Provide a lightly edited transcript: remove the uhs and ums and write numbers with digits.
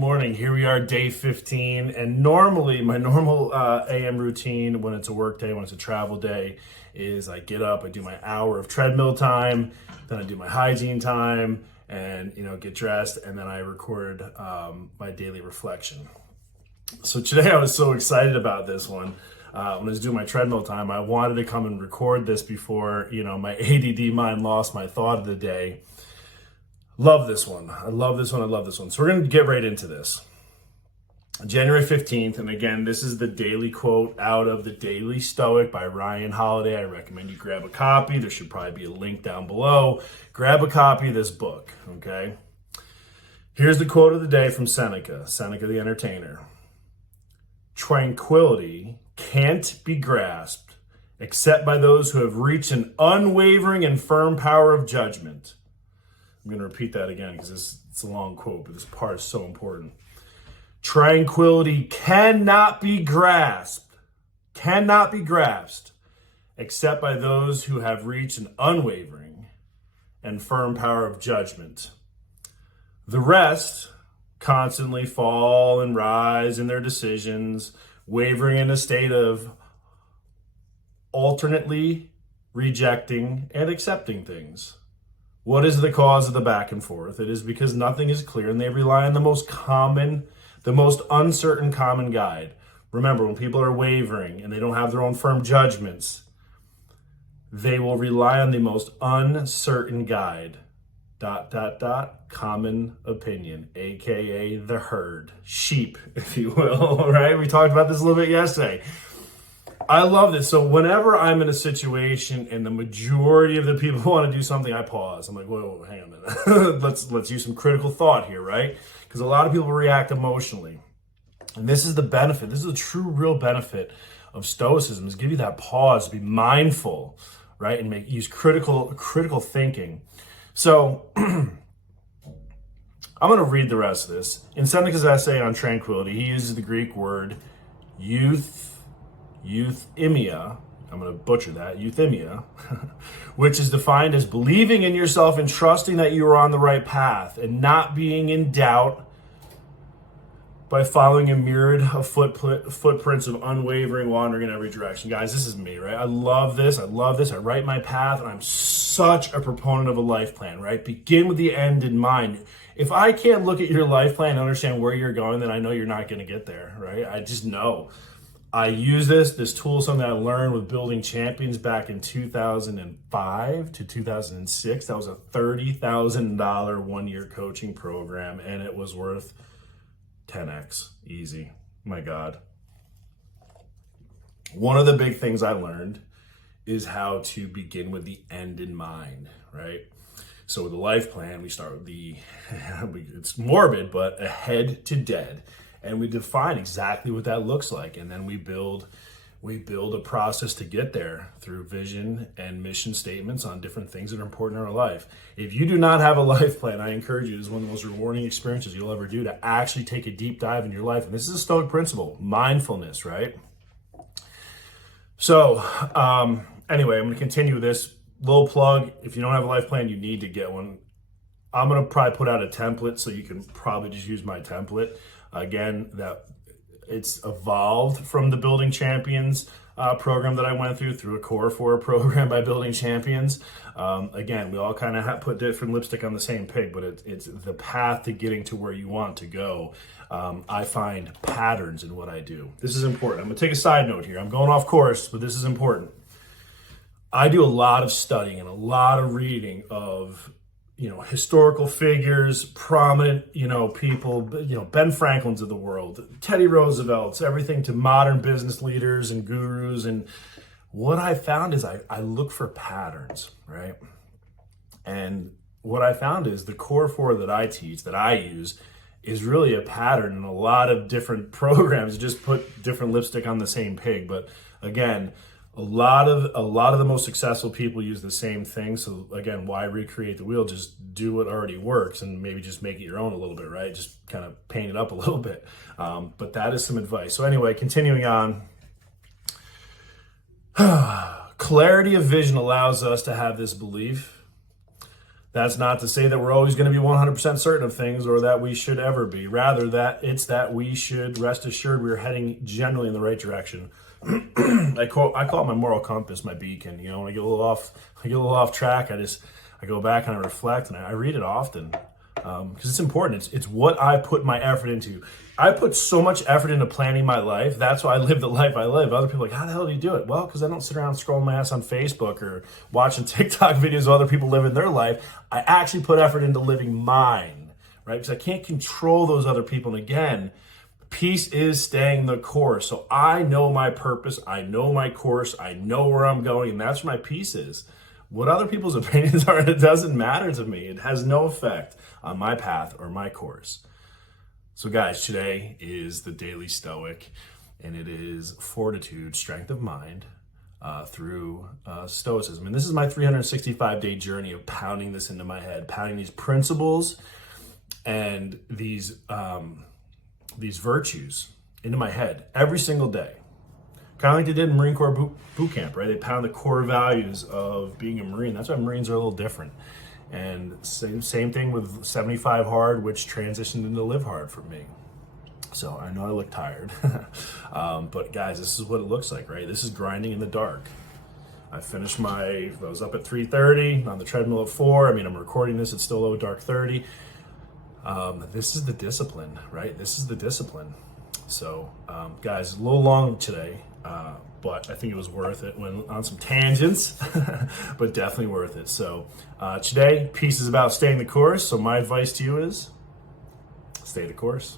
morning. Here we are, day 15. And normally, my normal AM routine when it's a work day, when it's a travel day, is I get up, I do my hour of treadmill time, then I do my hygiene time, and get dressed, and then I record my daily reflection. So today I was so excited about this one. When I was doing my treadmill time, I wanted to come and record this before, my ADD mind lost my thought of the day. Love this one. I love this one. I love this one. So we're going to get right into this. January 15th. And again, this is the daily quote out of the Daily Stoic by Ryan Holiday. I recommend you grab a copy. There should probably be a link down below. Grab a copy of this book. Okay. Here's the quote of the day from Seneca, Seneca the Entertainer. Tranquility can't be grasped except by those who have reached an unwavering and firm power of judgment. I'm going to repeat that again because it's a long quote, but this part is so important. Tranquility cannot be grasped except by those who have reached an unwavering and firm power of judgment. The rest constantly fall and rise in their decisions, wavering in a state of alternately rejecting and accepting things. What is the cause of the back and forth? It is because nothing is clear and they rely on the most uncertain common guide. Remember, when people are wavering and they don't have their own firm judgments, they will rely on the most uncertain guide. ... Common opinion, aka the herd, sheep, if you will, right? We talked about this a little bit yesterday. I love this. So whenever I'm in a situation and the majority of the people want to do something, I pause. I'm like, whoa, hang on a minute. let's use some critical thought here, right? Because a lot of people react emotionally. And this is the benefit. This is the true, real benefit of Stoicism, is give you that pause, be mindful, right? And use critical thinking. So I'm going to read the rest of this. In Seneca's essay on tranquility, he uses the Greek word Euthymia, I'm going to butcher that, Euthymia, which is defined as believing in yourself and trusting that you are on the right path and not being in doubt by following a myriad of footprints of unwavering wandering in every direction. Guys, this is me, right? I love this. I write my path, and I'm such a proponent of a life plan, right? Begin with the end in mind. If I can't look at your life plan and understand where you're going, then I know you're not going to get there, right? I just know. I use this tool, something I learned with Building Champions back in 2005 to 2006. That was a $30,000 one-year coaching program, and it was worth 10x easy. My God. One of the big things I learned is how to begin with the end in mind, right? So with the life plan, we start with it's morbid, but ahead to dead. And we define exactly what that looks like. And then we build a process to get there through vision and mission statements on different things that are important in our life. If you do not have a life plan, I encourage you, this is one of the most rewarding experiences you'll ever do, to actually take a deep dive in your life. And this is a Stoic principle, mindfulness, right? So anyway, I'm going to continue with this little plug. If you don't have a life plan, you need to get one. I'm going to probably put out a template, so you can probably just use my template. Again, that it's evolved from the Building Champions program that I went through a Core 4 program by Building Champions. Again, we all kind of put different lipstick on the same pig, but it's the path to getting to where you want to go. I find patterns in what I do. This is important. I'm going to take a side note here. I'm going off course, but this is important. I do a lot of studying and a lot of reading of historical figures, prominent, people, Ben Franklin's of the world, Teddy Roosevelt's, everything to modern business leaders and gurus. And what I found is I look for patterns, right? And what I found is the Core 4 that I teach, that I use, is really a pattern in a lot of different programs. Just put different lipstick on the same pig. But again, a lot of the most successful people use the same thing. So again, why recreate the wheel? Just do what already works and maybe just make it your own a little bit, right? Just kind of paint it up a little bit. But that is some advice. So anyway, continuing on. Clarity of vision allows us to have this belief That's not to say that we're always going to be 100% certain of things or that we should ever be. Rather, that it's that we should rest assured we're heading generally in the right direction. I call it my moral compass, my beacon. You know, when I get a little off track, I go back and I reflect and I read it often because it's important. It's what I put my effort into. I put so much effort into planning my life. That's why I live the life I live. Other people are like, how the hell do you do it? Well, because I don't sit around scrolling my ass on Facebook or watching TikTok videos of other people living their life. I actually put effort into living mine, right? Because I can't control those other people. And again, peace is staying the course. So I know my purpose. I know my course. I know where I'm going. And that's where my peace is. What other people's opinions are, it doesn't matter to me. It has no effect on my path or my course. So guys, today is the Daily Stoic, and it is Fortitude, strength of mind, through Stoicism. And this is my 365-day journey of pounding this into my head, pounding these principles and these virtues into my head every single day. Kind of like they did in Marine Corps boot camp, right? They pound the core values of being a Marine. That's why Marines are a little different. And same thing with 75 hard, which transitioned into live hard for me. So I know I look tired, but guys, this is what it looks like, right? This is grinding in the dark. I was up at 3:30 on the treadmill at 4. I mean, I'm recording this, it's still low dark 30. This is the discipline, right? This is the discipline. So guys, a little long today, but I think it was worth it. Went on some tangents, but definitely worth it. So today, peace is about staying the course. So my advice to you is stay the course.